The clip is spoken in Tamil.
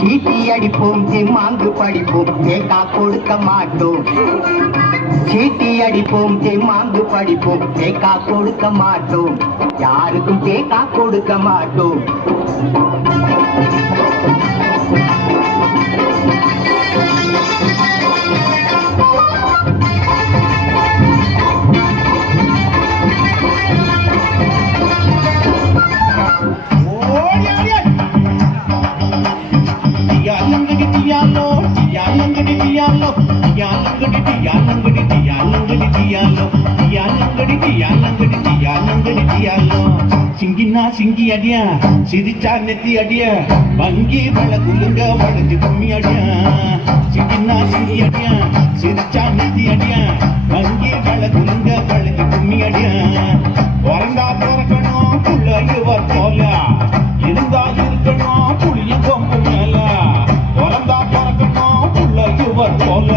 சீட்டி அடிப்போம் செம்மாங்கு படிப்போம் தேக்கா கொடுக்க மாட்டோம். சீட்டி அடிப்போம் செம்மாங்கு படிப்போம் தேக்கா கொடுக்க மாட்டோம். யாருக்கும் தேக்கா கொடுக்க மாட்டோம். சிங்கினா சிங்கி அடியா சிரிச்சா நெத்தி அடியா வங்கி வள குலுங்க வளைஞ்சு கும்மி அடியா. சிங்கினா சிங்கி அடியா சிரிச்சா நெத்தி அடியா வங்கி வள குலுங்க வளைஞ்சு கும்மி அடியா. பிறந்தா பிறக்கணும் புள்ளையவர் போல இருந்தா இருக்கணும் புளிய கொம்பு மேல. பிறந்தா பிறக்கணும் புள்ளையவர் போல